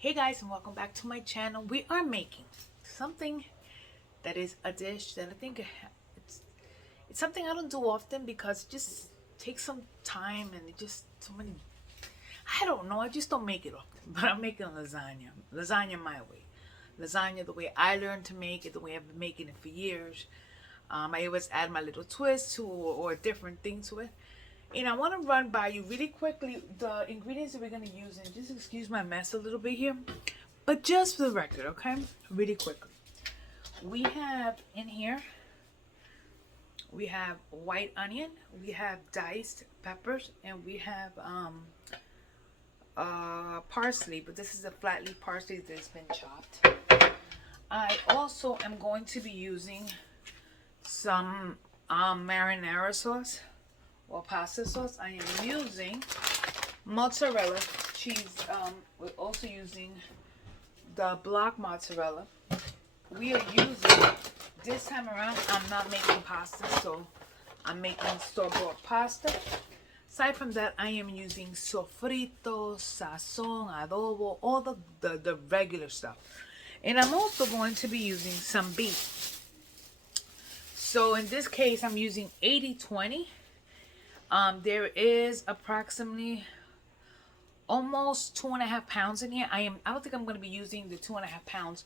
Hey guys, and welcome back to my channel. We are making something that is a dish that I think it's something I don't do often because it just takes some time and it just so many, I don't know, I just don't make it often. But I'm making lasagna my way, lasagna the way I learned to make it, the way I've been making it for years. I always add my little twist to or a different thing to it. And I want to run by you really quickly the ingredients that we're going to use. And just excuse my mess a little bit here. But just for the record, okay? Really quickly. We have in here, we have white onion. We have diced peppers. And we have parsley. But this is a flat leaf parsley that's been chopped. I also am going to be using some marinara sauce or pasta sauce. I am using mozzarella cheese. We're also using the block mozzarella. We are using, this time around, I'm not making pasta, so I'm making store-bought pasta. Aside from that, I am using sofrito, sazon, adobo, all the regular stuff. And I'm also going to be using some beef. So in this case, I'm using 80-20. There is approximately almost 2.5 pounds in here. I don't think I'm going to be using the 2.5 pounds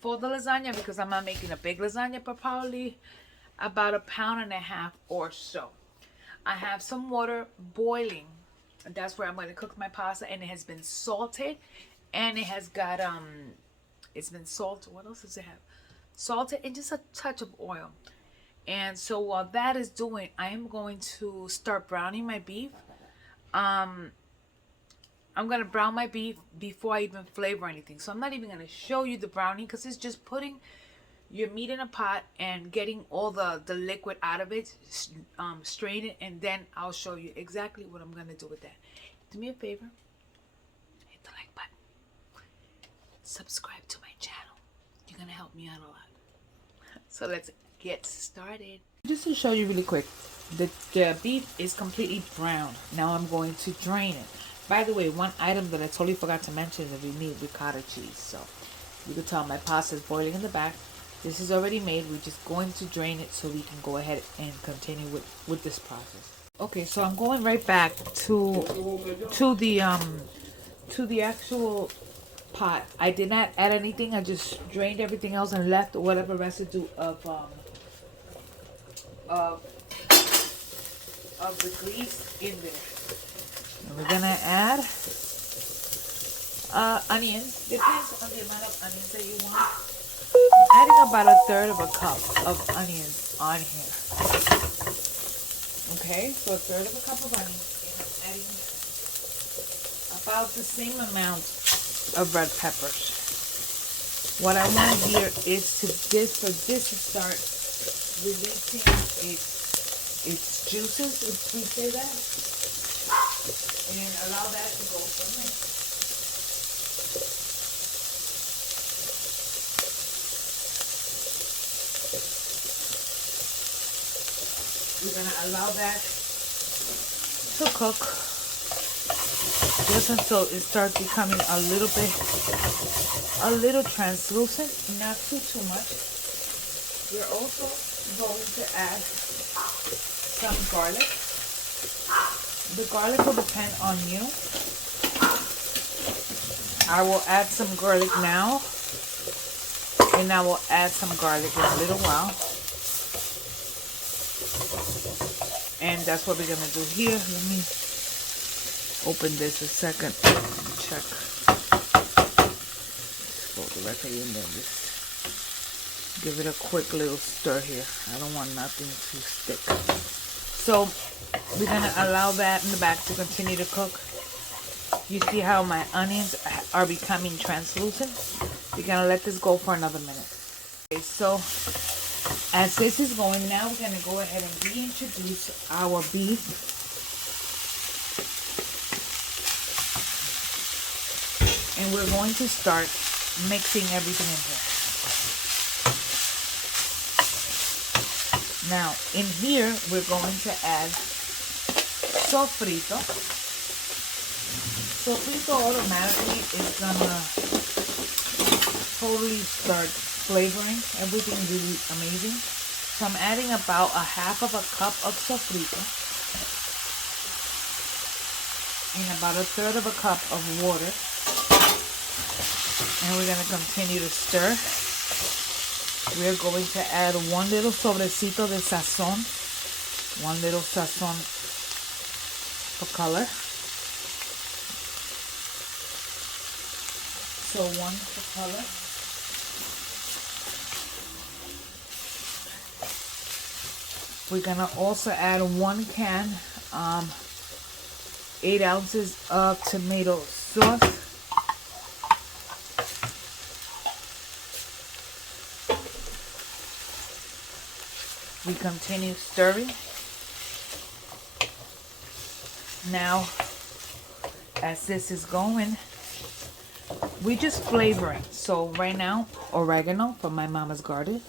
for the lasagna because I'm not making a big lasagna, but probably about 1.5 pounds or so. I have some water boiling, and that's where I'm going to cook my pasta, and it has been salted, and it has got it's been salted. What else does it have? Salted and just a touch of oil. And so while that is doing, I am going to start browning my beef. I'm going to brown my beef before I even flavor anything. So I'm not even going to show you the browning because it's just putting your meat in a pot and getting all the liquid out of it, strain it, and then I'll show you exactly what I'm going to do with that. Do me a favor, hit the like button, subscribe to my channel. You're going to help me out a lot. So let's get started. Just to show you really quick, the beef is completely brown. Now I'm going to drain it. By the way, one item that I totally forgot to mention is that we need ricotta cheese. So you can tell my pasta is boiling in the back. This is already made. We're just going to drain it so we can go ahead and continue with this process. Okay, so I'm going right back to the actual pot. I did not add anything. I just drained everything else and left whatever residue of the grease in there. And we're gonna add onions. Depends on the amount of onions that you want. I'm adding about 1/3 cup of onions on here. Okay, so 1/3 cup of onions, and I'm adding about the same amount of red peppers. What I want here is for this to start releasing its juices, if we say that, and allow that to go from there. We're gonna allow that to cook just until it starts becoming a little translucent, not too much. We're also going to add some garlic. The garlic will depend on you. I will add some garlic now, and I will add some garlic in a little while. And that's what we're gonna do here. Let me open this a second. Check. Just go directly in there. Just give it a quick little stir here. I don't want nothing to stick. So we're gonna allow that in the back to continue to cook. You see how my onions are becoming translucent? We're gonna let this go for another minute. Okay, so as this is going, now we're gonna go ahead and reintroduce our beef. And we're going to start mixing everything in here. Now, in here, we're going to add sofrito. Sofrito automatically is gonna totally start flavoring everything really amazing. So I'm adding about a half of a cup of sofrito and about a third of a cup of water. And we're going to continue to stir. We're going to add one little sobrecito de sazon. One little sazon for color. So one for color. We're going to also add 1 can, 8 ounces of tomato sauce. We continue stirring. Now, as this is going, we just flavoring. So right now, oregano from my mama's garden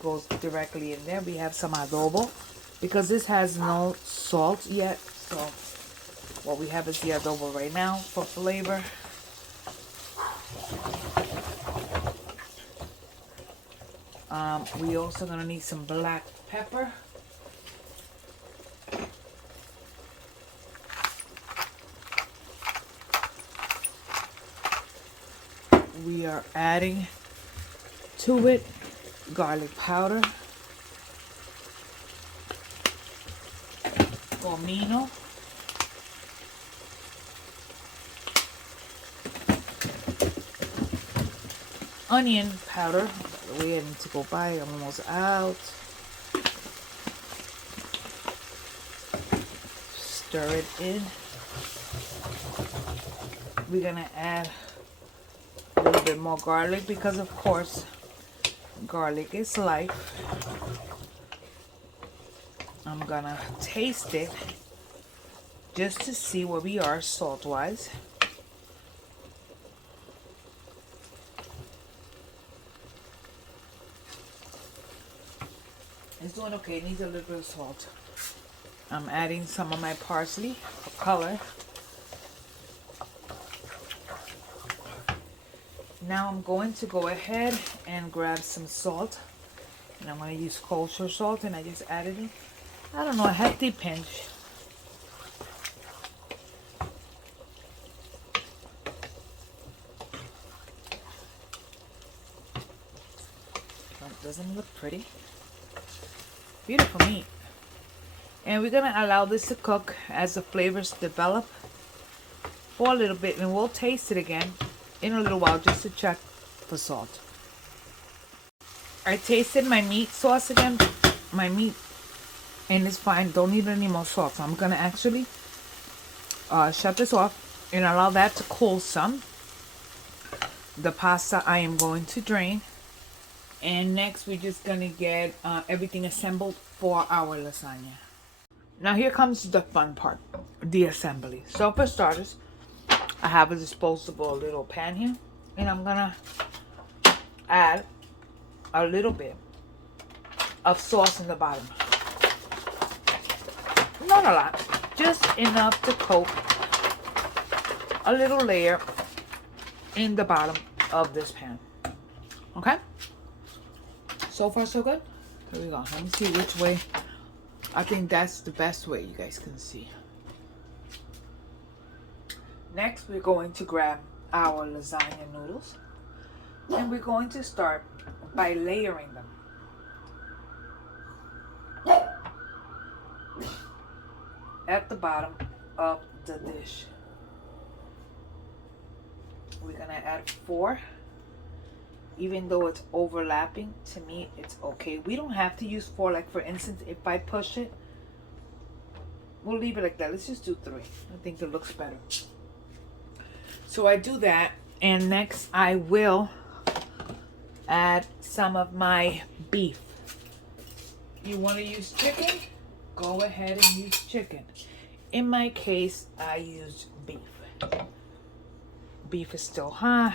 goes directly in there. We have some adobo because this has no salt yet. So what we have is the adobo right now for flavor. We also gonna need some black pepper. We are adding to it garlic powder, comino, onion powder. By the way, I need to go buy. I'm almost out. Stir it in. We're gonna add a little bit more garlic because, of course, garlic is life. I'm gonna taste it just to see where we are salt wise. It's doing okay. It needs a little bit of salt. I'm adding some of my parsley for color. Now I'm going to go ahead and grab some salt. And I'm going to use kosher salt, and I just added it. I don't know, a hefty pinch. Doesn't it look pretty? Beautiful meat. And we're going to allow this to cook as the flavors develop for a little bit, and we'll taste it again in a little while just to check for salt. I tasted my meat sauce again, my meat, and it's fine. Don't need any more salt. So I'm going to actually shut this off and allow that to cool some. The pasta I am going to drain. And next we're just going to get everything assembled for our lasagna. Now here comes the fun part, the assembly. So for starters, I have a disposable little pan here. And I'm going to add a little bit of sauce in the bottom. Not a lot, just enough to coat a little layer in the bottom of this pan. Okay? So far so good. Here we go. Let me see which way. I think that's the best way you guys can see. Next we're going to grab our lasagna noodles. And we're going to start by layering them. At the bottom of the dish. We're going to add 4. Even though it's overlapping, to me it's okay. We don't have to use 4. Like for instance, if I push it, we'll leave it like that. Let's just do 3. I think it looks better. So I do that, and next I will add some of my beef. You want to use chicken? Go ahead and use chicken. In my case, I used beef. Beef is still hot.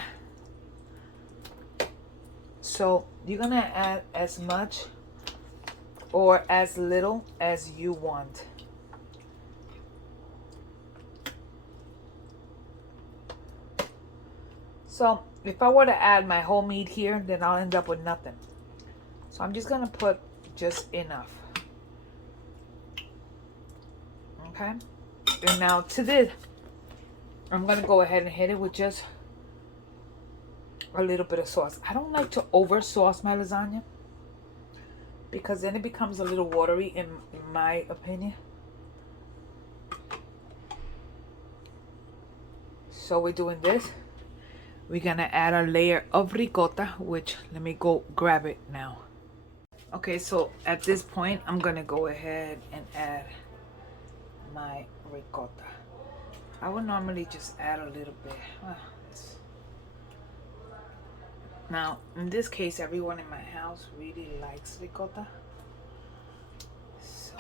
So you're going to add as much or as little as you want. So if I were to add my whole meat here, then I'll end up with nothing. So I'm just gonna put just enough. Okay. And now to this, I'm gonna go ahead and hit it with just a little bit of sauce. I don't like to over sauce my lasagna because then it becomes a little watery in my opinion. So we're doing this. We're gonna add a layer of ricotta, which let me go grab it now. Okay, so at this point, I'm gonna go ahead and add my ricotta. I would normally just add a little bit. Now, in this case, everyone in my house really likes ricotta. So,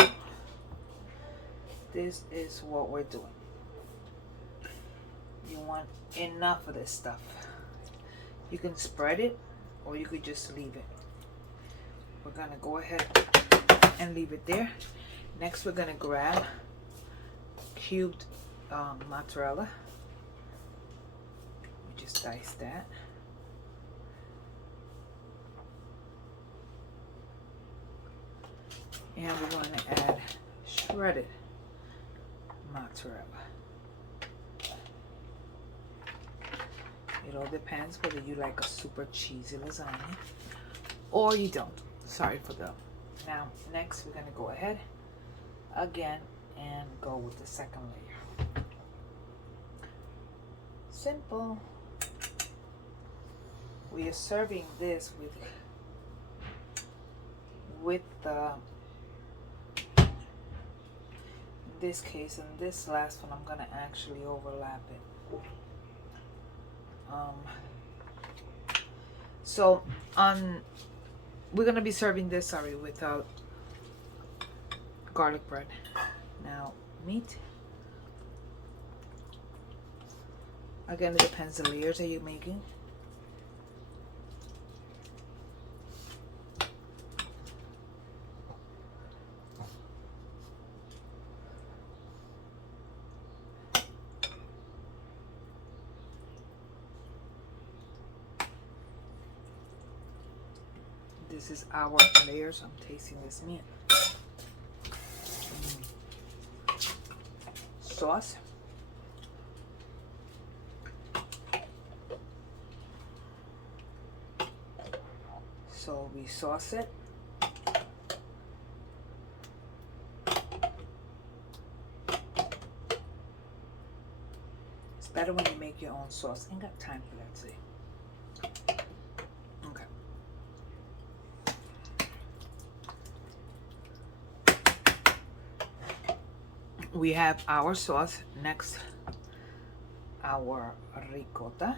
this is what we're doing. You want enough of this stuff. You can spread it or you could just leave it. We're gonna go ahead and leave it there. Next, we're gonna grab cubed mozzarella. We just dice that. And we're going to add shredded mozzarella. It all depends whether you like a super cheesy lasagna or you don't. Sorry for the... Now, next we're going to go ahead again and go with the second layer. Simple. We are serving this with the... In this case, in this last one, I'm going to actually overlap it. We're gonna be serving this, with garlic bread. Now, meat. Again, it depends the layers that you're making. This is our layers. I'm tasting this meat. Sauce. So we sauce it. It's better when you make your own sauce. Ain't got time for that today. We have our sauce. Next, our ricotta.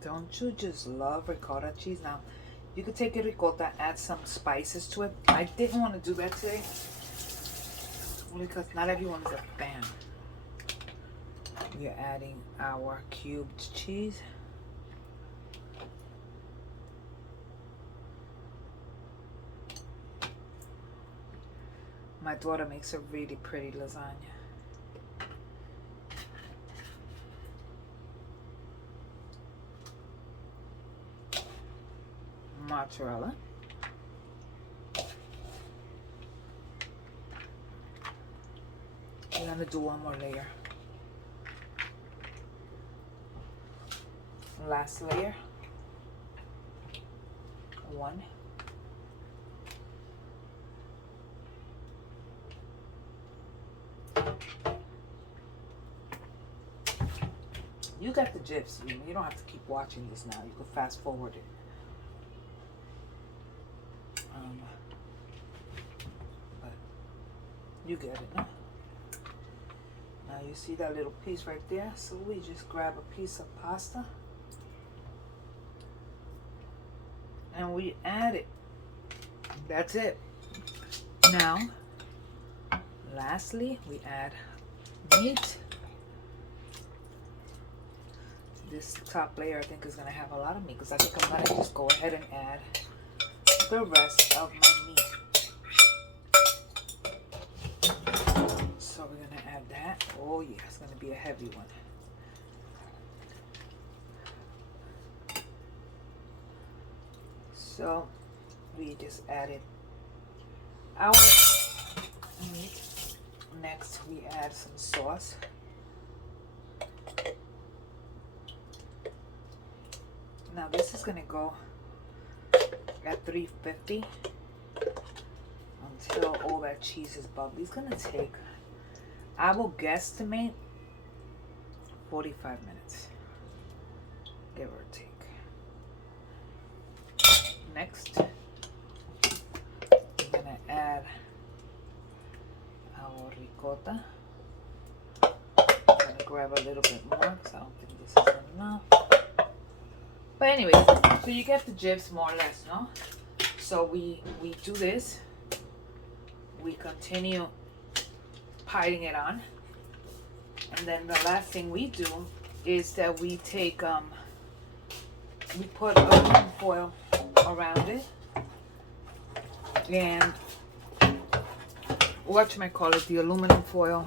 Don't you just love ricotta cheese? Now, you could take a ricotta, add some spices to it. I didn't want to do that today, only because not everyone is a fan. We're adding our cubed cheese. My daughter makes a really pretty lasagna. Mozzarella. We're gonna do one more layer. Last layer. One. You got the gifs. You don't have to keep watching this now. You can fast forward it. But you get it, no? Now you see that little piece right there? So we just grab a piece of pasta and we add it. That's it. Now, lastly, we add meat. This top layer I think is gonna have a lot of meat because I think I'm gonna just go ahead and add the rest of my meat. So we're gonna add that. Oh yeah, it's gonna be a heavy one. So we just added our meat. Next we add some sauce. Now this is gonna go at 350 until all that cheese is bubbly. It's gonna take, I will guesstimate 45 minutes, give or take. Next, we're gonna add our ricotta. I'm gonna grab a little bit more because I don't think this is enough. But anyways, so you get the gist more or less, no? So we do this. We continue piling it on. And then the last thing we do is that we take, we put aluminum foil around it. And whatchamacallit, the aluminum foil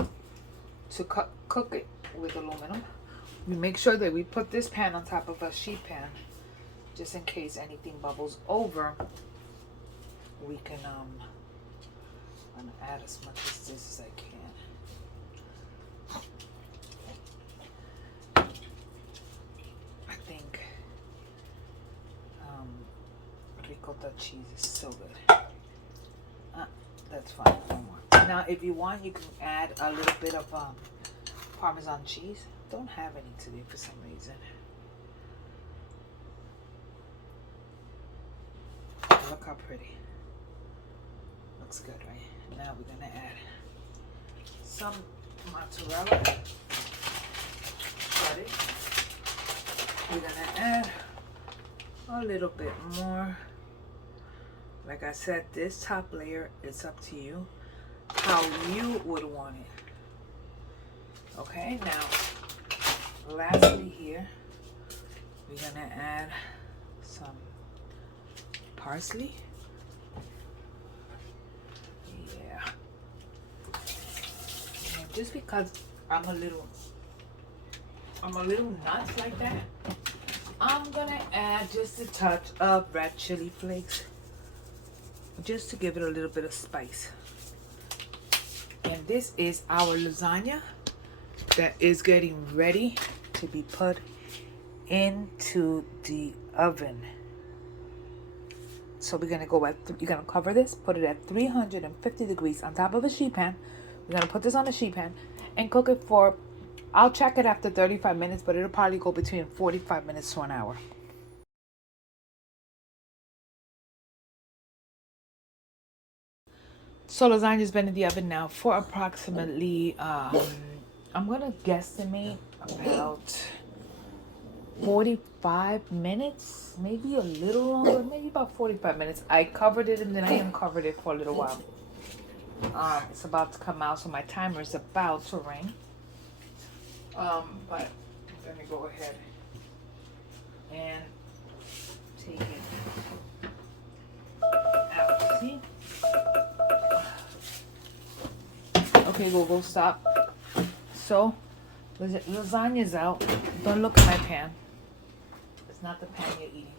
to cook it with aluminum. We make sure that we put this pan on top of a sheet pan just in case anything bubbles over. We can I'm gonna add as much of this as I can. I think ricotta cheese is so good. That's fine. No more. Now if you want, you can add a little bit of Parmesan cheese. Don't have any today for some reason. Look how pretty. Looks good, right? Now we're gonna add some mozzarella. Got it. We're gonna add a little bit more. Like I said, this top layer is up to you, how you would want it. Okay, now lastly here, we're gonna add some parsley. Yeah. And just because I'm a little nuts like that, I'm gonna add just a touch of red chili flakes, just to give it a little bit of spice. And this is our lasagna that is getting ready to be put into the oven. So we're gonna go at, you're gonna cover this, put it at 350 degrees on top of a sheet pan. We're gonna put this on a sheet pan and cook it for, I'll check it after 35 minutes, but it'll probably go between 45 minutes to an hour. So lasagna's been in the oven now for approximately, I'm gonna guesstimate about 45 minutes, maybe a little longer, maybe about 45 minutes. I covered it and then I uncovered it for a little while. It's about to come out, so my timer is about to ring. But I'm gonna go ahead and take it out. See? Okay, Google, stop. So, lasagna's out. Don't look at my pan. It's not the pan you're eating.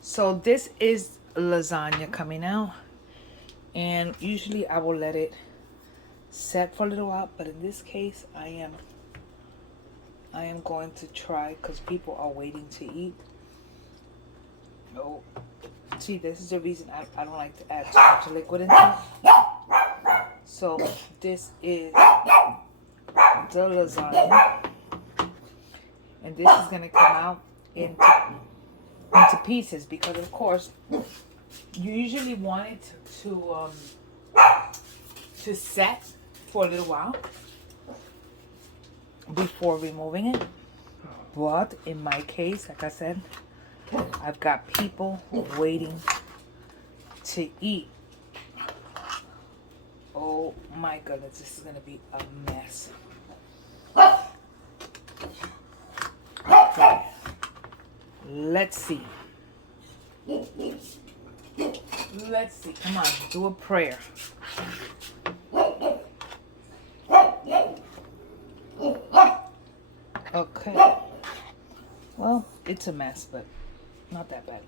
So this is lasagna coming out. And usually I will let it set for a little while. But in this case, I am going to try because people are waiting to eat. Oh, see, this is the reason I don't like to add too much liquid into it. So this is the lasagna, and this is gonna come out into pieces because, of course, you usually want it to set for a little while before removing it. But in my case, like I said, I've got people waiting to eat. Oh my goodness, this is gonna be a mess. Let's see. Let's see. Come on, do a prayer. Okay. Well, it's a mess, but not that bad.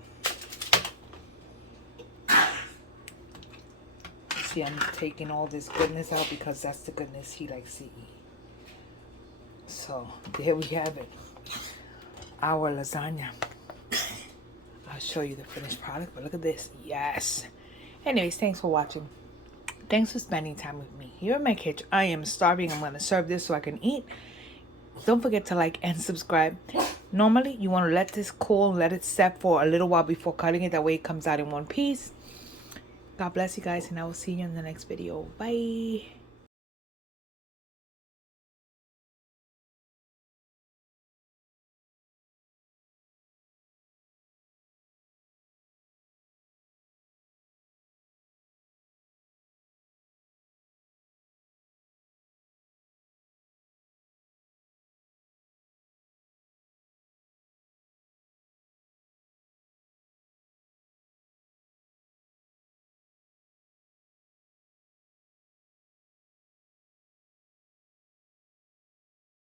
See, I'm taking all this goodness out because that's the goodness he likes to eat. So, there we have it. Our lasagna. I'll show you the finished product, but look at this. Yes. Anyways, thanks for watching. Thanks for spending time with me. Here in my kitchen. I am starving. I'm going to serve this so I can eat. Don't forget to like and subscribe. Normally, you want to let this cool, let it set for a little while before cutting it. That way it comes out in one piece. God bless you guys, and I will see you in the next video. Bye.